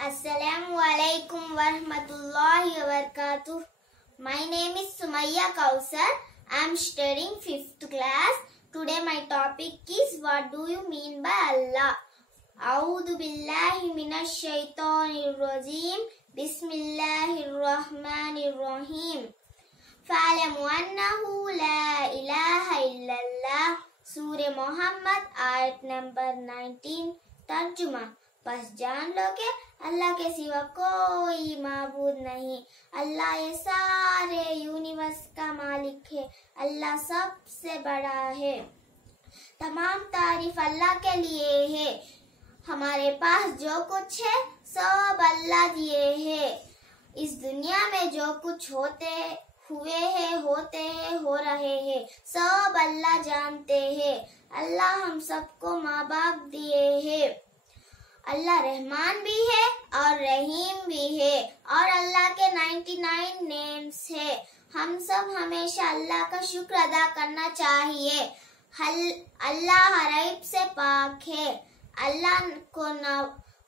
Assalamualaikum warahmatullahi wabarakatuh. My name is Sumaya Kausar. I am studying 5th class. Today my topic is what do you mean by Allah? A'udhu billahi minash shaitanir rajim. Bismillahirrahmanirrahim. Fa'lamu annahu la ilaha illallah. Surah Muhammad ayat number 19 तर्जुमा। बस जान लो कि अल्लाह के सिवा कोई माबूद नहीं। अल्लाह ये सारे यूनिवर्स का मालिक है। अल्लाह सबसे बड़ा है। तमाम तारीफ अल्लाह के लिए है। हमारे पास जो कुछ है सब अल्लाह दिए है। इस दुनिया में जो कुछ होते हुए हैं, होते हैं, हो रहे हैं, सब अल्लाह जानते हैं। अल्लाह हम सबको माँ बाप दिए है। अल्लाह रहमान भी है और रहीम भी है और अल्लाह के 99 नेम्स है। हम सब हमेशा अल्लाह का शुक्र अदा करना चाहिए। अल्लाह हर ऐब से पाक है। अल्लाह को ना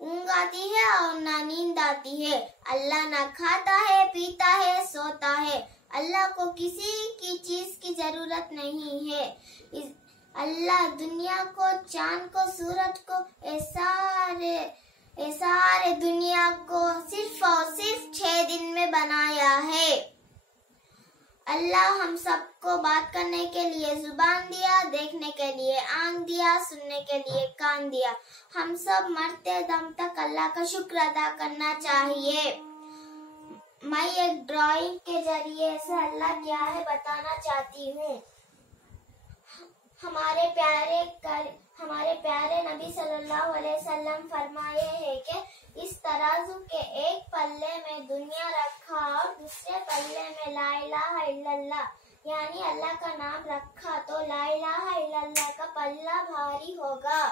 ऊँघ आती है और ना नींद आती है। अल्लाह ना खाता है, पीता है, सोता है। अल्लाह को किसी की चीज की जरूरत नहीं है। अल्लाह दुनिया को, चांद को, सूरज को, सारे दुनिया को सिर्फ और सिर्फ 6 दिन में बनाया है। अल्लाह हम सबको बात करने के लिए जुबान दिया, देखने के लिए आँख दिया, सुनने के लिए कान दिया। हम सब मरते दम तक अल्लाह का शुक्र अदा करना चाहिए। मैं एक ड्राइंग के जरिए से अल्लाह क्या है बताना चाहती हूँ। हमारे प्यारे नबी सल्लल्लाहु अलैहि वसल्लम फरमाए हैं कि इस तराजू के एक पल्ले में दुनिया रखा और दूसरे पल्ले में ला इलाहा इल्लल्लाह यानी अल्लाह का नाम रखा तो ला इलाहा इल्लल्लाह का पल्ला भारी होगा।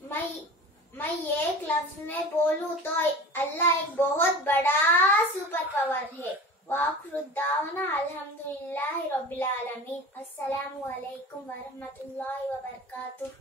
मैं एक लफ्ज में बोलूं तो अल्लाह एक बहुत बड़ा सुपर पावर है। वाखरुद्दावना अल्हम्दुलिल्लाहि रब्बिल आलमीन। अस्सलामु अलैकुम वरहमतुल्लाहि वबरकातुह।